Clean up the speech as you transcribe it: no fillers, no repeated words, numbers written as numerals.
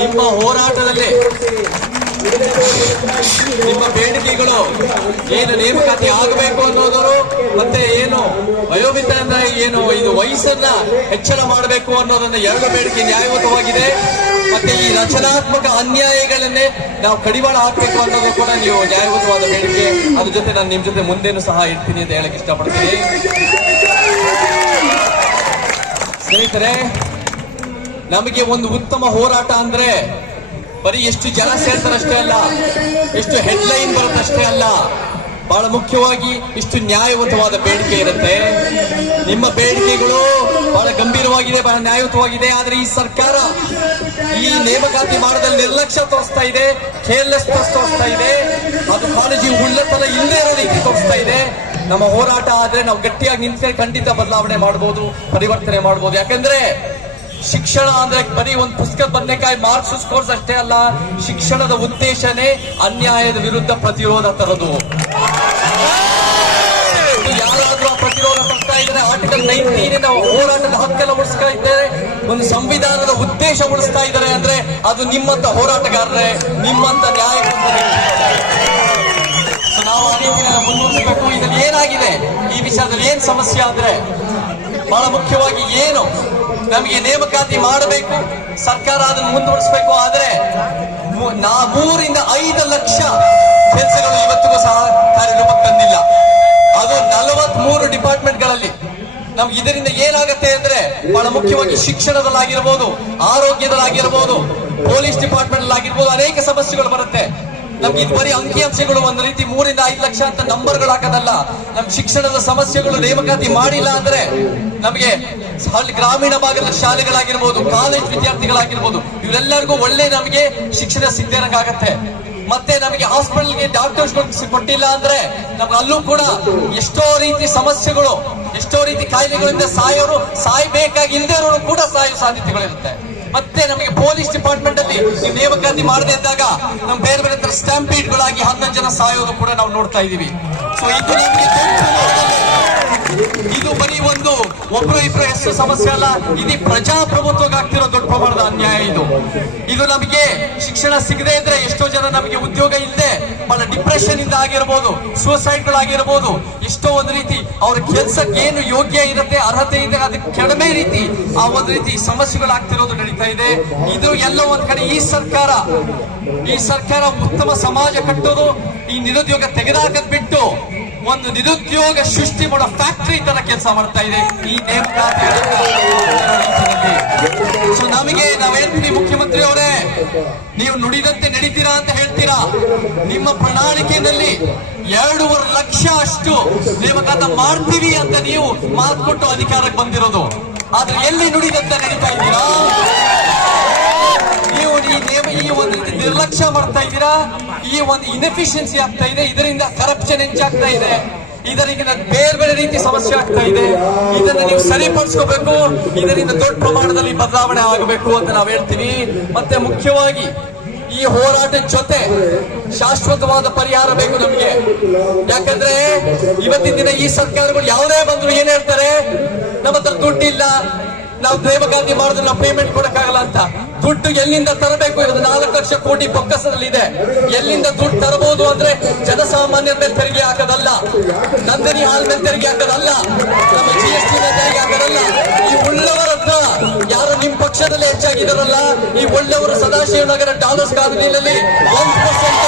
ನಿಮ್ಮ ಹೋರಾಟದಲ್ಲಿ ನಿಮ್ಮ ಬೇಡಿಕೆಗಳು ಏನು ನೇಮಕಾತಿ ಆಗಬೇಕು ಅನ್ನೋದರು, ಮತ್ತೆ ಏನು ವಯೋಮಿತ ಏನು ಇದು ವಯಸ್ಸನ್ನ ಹೆಚ್ಚಳ ಮಾಡಬೇಕು ಅನ್ನೋದನ್ನ ಎರಡು ಬೇಡಿಕೆ ನ್ಯಾಯಯುತವಾಗಿದೆ. ಮತ್ತೆ ಈ ರಚನಾತ್ಮಕ ಅನ್ಯಾಯಗಳನ್ನೇ ನಾವು ಕಡಿವಾಣ ಹಾಕಬೇಕು ಅನ್ನೋದು ಕೂಡ ನೀವು ನ್ಯಾಯಯುತವಾದ ಬೇಡಿಕೆ. ಅದ್ರ ಜೊತೆ ನಾನು ನಿಮ್ ಜೊತೆ ಮುಂದೇನು ಸಹ ಇರ್ತೀನಿ ಅಂತ ಹೇಳಕ್ ಇಷ್ಟಪಡ್ತೀನಿ. ಸ್ನೇಹಿತರೆ, ನಮಗೆ ಒಂದು ಉತ್ತಮ ಹೋರಾಟ ಅಂದ್ರೆ ಬರೀ ಎಷ್ಟು ಜನ ಸೇರ್ತಾರಷ್ಟೇ ಅಲ್ಲ, ಎಷ್ಟು ಹೆಡ್ಲೈನ್ ಬರುತ್ತಷ್ಟೇ ಅಲ್ಲ, ಬಹಳ ಮುಖ್ಯವಾಗಿ ಇಷ್ಟು ನ್ಯಾಯಯುತವಾದ ಬೇಡಿಕೆ ಇರುತ್ತೆ. ನಿಮ್ಮ ಬೇಡಿಕೆಗಳು ಬಹಳ ಗಂಭೀರವಾಗಿದೆ, ಬಹಳ ನ್ಯಾಯಯುತವಾಗಿದೆ. ಆದ್ರೆ ಈ ಸರ್ಕಾರ ಈ ನೇಮಕಾತಿ ಮಾಡೋದ್ರಲ್ಲಿ ನಿರ್ಲಕ್ಷ್ಯ ತೋರಿಸ್ತಾ ಇದೆ, ಕೇರ್ಲೆಸ್ ತೋರಿಸ್ತಾ ಇದೆ, ಅದು ಕಾಳಜಿ ಉಳ್ಳತನ ಇಲ್ಲದೆ ಇರೋ ರೀತಿ ತೋರಿಸ್ತಾ ಇದೆ. ನಮ್ಮ ಹೋರಾಟ ಆದ್ರೆ ನಾವು ಗಟ್ಟಿಯಾಗಿ ನಿಂತರೆ ಖಂಡಿತ ಬದಲಾವಣೆ ಮಾಡಬಹುದು, ಪರಿವರ್ತನೆ ಮಾಡಬಹುದು. ಯಾಕಂದ್ರೆ ಶಿಕ್ಷಣ ಅಂದ್ರೆ ಬರೀ ಒಂದು ಪುಸ್ತಕದ ಬದನೆಕಾಯಿ ಮಾರ್ಕ್ಸ್ ಕೋರ್ಸ್ ಅಷ್ಟೇ ಅಲ್ಲ. ಶಿಕ್ಷಣದ ಉದ್ದೇಶನೇ ಅನ್ಯಾಯದ ವಿರುದ್ಧ ಪ್ರತಿರೋಧ ತರೋದು. ಯಾರಾದ್ರೂ ಪ್ರತಿರೋಧ ತರ್ತಾ ಇದ್ದಾರೆ, ಆರ್ಟಿಕಲ್ 19 ಹೋರಾಟದ ಹಕ್ಕನ್ನು ಉಳಿಸ್ತಾ ಇದ್ದಾರೆ, ಒಂದು ಸಂವಿಧಾನದ ಉದ್ದೇಶ ಉಳಿಸ್ತಾ ಇದ್ದಾರೆ ಅಂದ್ರೆ ಅದು ನಿಮ್ಮಂತ ಹೋರಾಟಗಾರರೇ, ನಿಮ್ಮಂತ ನ್ಯಾಯವಂತರೇ. ನಾವು ಆ ರೀತಿಯನ್ನು ಮುಂದುವರಿಸಬೇಕು. ಇದರಲ್ಲಿ ಏನಾಗಿದೆ, ಈ ವಿಷಯದಲ್ಲಿ ಏನ್ ಸಮಸ್ಯೆ ಅಂದ್ರೆ ಬಹಳ ಮುಖ್ಯವಾಗಿ ಏನು ನಮಗೆ ನೇಮಕಾತಿ ಮಾಡಬೇಕು, ಸರ್ಕಾರ ಅದನ್ನು ಮುಂದುವರಿಸಬೇಕು. ಆದ್ರೆ 3 ರಿಂದ 5 ಲಕ್ಷ ಕೆಲಸಗಳು ಇವತ್ತಿಗೂ ಸಹ ಕಾರ್ಯರೂಪಕ್ಕೆ ತಂದಿಲ್ಲ. ಅದು 43 ಡಿಪಾರ್ಟ್ಮೆಂಟ್ಗಳಲ್ಲಿ. ನಮ್ಗೆ ಇದರಿಂದ ಏನಾಗುತ್ತೆ ಅಂದ್ರೆ ಬಹಳ ಮುಖ್ಯವಾಗಿ ಶಿಕ್ಷಣದಲ್ಲಾಗಿರ್ಬೋದು, ಆರೋಗ್ಯದಲ್ಲಾಗಿರ್ಬೋದು, ಪೊಲೀಸ್ ಡಿಪಾರ್ಟ್ಮೆಂಟ್ ಆಗಿರ್ಬೋದು ಅನೇಕ ಸಮಸ್ಯೆಗಳು ಬರುತ್ತೆ. ನಮ್ಗೆ ಇದು ಬರೀ ಅಂಕಿಅಂಶಗಳು ಒಂದು ರೀತಿ 3 ರಿಂದ 5 ಲಕ್ಷ ಅಂತ ನಂಬರ್ಗಳು ಹಾಕೋದಲ್ಲ. ನಮ್ ಶಿಕ್ಷಣದ ಸಮಸ್ಯೆಗಳು ನೇಮಕಾತಿ ಮಾಡಿಲ್ಲ ಅಂದ್ರೆ ನಮಗೆ ಗ್ರಾಮೀಣ ಭಾಗದ ಶಾಲೆಗಳಾಗಿರ್ಬೋದು, ಕಾಲೇಜ್ ವಿದ್ಯಾರ್ಥಿಗಳಾಗಿರ್ಬೋದು, ಇವರೆಲ್ಲರಿಗೂ ಒಳ್ಳೆ ನಮಗೆ ಶಿಕ್ಷಣ ಸಿಗ್ದೇನಂಗಾಗತ್ತೆ. ಮತ್ತೆ ನಮಗೆ ಹಾಸ್ಪಿಟಲ್ಗೆ ಡಾಕ್ಟರ್ಸ್ ಕೊಟ್ಟಿಲ್ಲ ಅಂದ್ರೆ ನಮ್ಗೆ ಅಲ್ಲೂ ಕೂಡ ಎಷ್ಟೋ ರೀತಿ ಸಮಸ್ಯೆಗಳು, ಎಷ್ಟೋ ರೀತಿ ಕಾಯಿಲೆಗಳಿಂದ ಸಾಯ್ಬೇಕಾಗಿಲ್ಲದೆ ಇರೋರು ಕೂಡ ಸಾಯೋ ಸಾಧ್ಯತೆಗಳಿರುತ್ತೆ. ಮತ್ತೆ ನಮಗೆ ಪೊಲೀಸ್ ಡಿಪಾರ್ಟ್ಮೆಂಟ್ ಅಲ್ಲಿ ನೀವು ನೇಮಕಾತಿ ಮಾಡದೇ ಇದ್ದಾಗ ನಮ್ ಬೇರೆ ಬೇರೆ ತರ ಸ್ಟ್ಯಾಂಪೀಡ್ಗಳಾಗಿ 11 ಜನ ಸಾಯೋದು ಕೂಡ ನಾವು ನೋಡ್ತಾ ಇದೀವಿ. ಸೊ ಇದು ನಮಗೆ ಇದು ಬರೀ ಒಂದು ಒಬ್ರು ಇಬ್ರು ಹೆಸರು ಸಮಸ್ಯೆ ಅಲ್ಲ, ಇದು ಪ್ರಜಾಪ್ರಭುತ್ವಕ್ಕೆ ಆಗ್ತಿರೋ ದೊಡ್ಡ ಪ್ರಮಾಣದ ಅನ್ಯಾಯ. ಇದು ನಮಗೆ ಶಿಕ್ಷಣ ಸಿಗದೆ ಇದ್ರೆ ಎಷ್ಟೋ ಜನ ನಮಗೆ ಉದ್ಯೋಗ ಇಲ್ಲದೆ ಬಹಳ ಡಿಪ್ರೆಷನ್ ಇಂದ ಆಗಿರ್ಬೋದು, ಸೂಸೈಡ್ ಗಳಾಗಿರ್ಬೋದು, ಎಷ್ಟೋ ಒಂದು ರೀತಿ ಅವ್ರ ಕೆಲ್ಸಕ್ಕೆ ಏನು ಯೋಗ್ಯ ಇರುತ್ತೆ, ಅರ್ಹತೆ ಇದೆ, ಅದಕ್ಕೆ ಕಡಿಮೆ ರೀತಿ ಆ ಒಂದು ರೀತಿ ಸಮಸ್ಯೆಗಳಾಗ್ತಿರೋದು ನಡೀತಾ ಇದೆ. ಇದು ಎಲ್ಲ ಒಂದ್ ಕಡೆ ಈ ಸರ್ಕಾರ ಉತ್ತಮ ಸಮಾಜ ಕಟ್ಟೋದು, ಈ ನಿರುದ್ಯೋಗ ತೆಗೆದಾಕದ್ ಬಿಟ್ಟು ಒಂದು ನಿರುದ್ಯೋಗ ಸೃಷ್ಟಿ ಮಾಡೋ ಫ್ಯಾಕ್ಟರಿ ತರ ಕೆಲಸ ಮಾಡ್ತಾ ಇದೆ ಈ ನೇಮಕಾತಿ. ಸೊ ನಮಗೆ ನಾವೇಳ್ತೀವಿ, ಮುಖ್ಯಮಂತ್ರಿ ಅವರೇ ನೀವು ನುಡಿದಂತೆ ನಡೀತೀರಾ ಅಂತ ಹೇಳ್ತೀರಾ. ನಿಮ್ಮ ಪ್ರಣಾಳಿಕೆಯಲ್ಲಿ 2.5 ಲಕ್ಷ ಅಷ್ಟು ನೇಮಕಾತ ಮಾಡ್ತೀವಿ ಅಂತ ನೀವು ಮಾತು ಕೊಟ್ಟು ಅಧಿಕಾರಕ್ಕೆ ಬಂದಿರೋದು. ಆದ್ರೆ ಎಲ್ಲಿ ನುಡಿದಂತೆ ನಡೀತಾ ಇದ್ದೀರಾ ನೀವು? ಈ ಒಂದು ನಿರ್ಲಕ್ಷ್ಯ ಮಾಡ್ತಾ ಇದ್ದೀರಾ. ಈ ಒಂದು ಇನ್ಎಫಿಷಿಯನ್ಸಿ ಆಗ್ತಾ ಇದೆ, ಇದರಿಂದ ಕರಪ್ಷನ್ ಹೆಚ್ಚಾಗ್ತಾ ಇದೆ, ಇದರಿಂದ ಬೇರೆ ಬೇರೆ ರೀತಿ ಸಮಸ್ಯೆ ಆಗ್ತಾ ಇದೆ. ಇದನ್ನ ನೀವು ಸರಿಪಡಿಸ್ಕೋಬೇಕು, ಇದರಿಂದ ದೊಡ್ಡ ಪ್ರಮಾಣದಲ್ಲಿ ಬದಲಾವಣೆ ಆಗಬೇಕು ಅಂತ ನಾವು ಹೇಳ್ತೀವಿ. ಮತ್ತೆ ಮುಖ್ಯವಾಗಿ ಈ ಹೋರಾಟದ ಜೊತೆ ಶಾಶ್ವತವಾದ ಪರಿಹಾರ ಬೇಕು ನಮಗೆ. ಯಾಕಂದ್ರೆ ಇವತ್ತಿನ ದಿನ ಈ ಸರ್ಕಾರಗಳು ಯಾವುದೇ ಬಂದ್ರು ಏನ್ ಹೇಳ್ತಾರೆ, ನಮ್ಮ ಹತ್ರ ದುಡ್ಡಿಲ್ಲ, ನಾವು ನೇಮಕಾತಿ ಮಾಡಿದ್ರೆ ನಾವು ಪೇಮೆಂಟ್ ಕೊಡಕ್ಕಾಗಲ್ಲ ಅಂತ. ದುಡ್ಡು ಎಲ್ಲಿಂದ ತರಬೇಕು? ಇವತ್ತು 4 ಲಕ್ಷ ಕೋಟಿ ಬೊಕ್ಕಸದಲ್ಲಿದೆ. ಎಲ್ಲಿಂದ ದುಡ್ಡು ತರಬಹುದು ಅಂದ್ರೆ ಜನಸಾಮಾನ್ಯರ ಮೇಲೆ ತೆರಿಗೆ ಹಾಕೋದಲ್ಲ, ನಂದಿನಿ ಹಾಲ್ ಮೇಲೆ ತೆರಿಗೆ ಹಾಕೋದಲ್ಲ, ನಮ್ಮ GST ಮೇಲೆ ತೆರಿಗೆ ಹಾಕೋದಲ್ಲ. ಈ ಉಳ್ಳವರ ಹತ್ರ ಯಾರು ನಿಮ್ ಪಕ್ಷದಲ್ಲಿ ಹೆಚ್ಚಾಗಿದಾರಲ್ಲ, ಈ ಒಳ್ಳೆಯವರು ಸದಾಶಿವನಗರ ಡಾಲರ್ಸ್ ಕಾಲೋನಿಯಲ್ಲಿ 1%